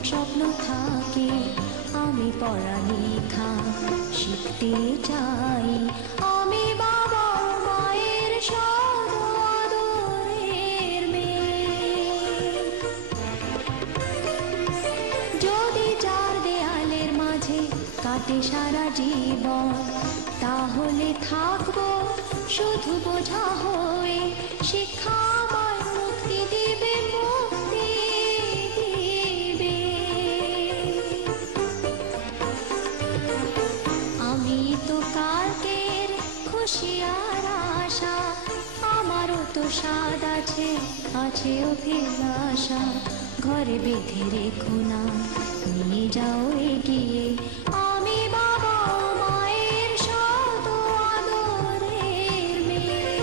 অনেক স্বপ্ন থাকে, আমি পড়ালেখা শিখতে চাই। আমি বাবা মায়ের সদ আদরের মেয়ে। যদি চার দেয়ালের মাঝে কাটে সারা জীবন, তাহলে থাকবো শুধু বোঝা হয়ে। শিক্ষা আমায় মুক্তি দিবে, মুক্তি দিবে। আমি তো কালকের খুশি আর আশা, আমারও তো স্বাদ আছে, আছে অভিলাষা। ঘরে বেঁধে রেখো না, নিয়ে যাও এগিয়ে। আমি বাবা মায়ের সদ আদরের মেয়ে।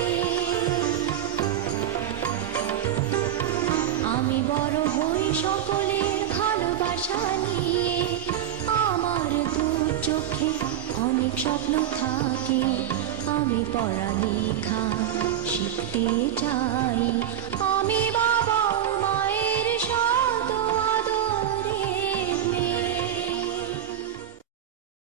আমি বড় হই সকলের ভালোবাসা নিয়ে। আমার দু চোখে অনেক স্বপ্ন থাকে, আমি পড়ালেখা শিখতে চাই। আমি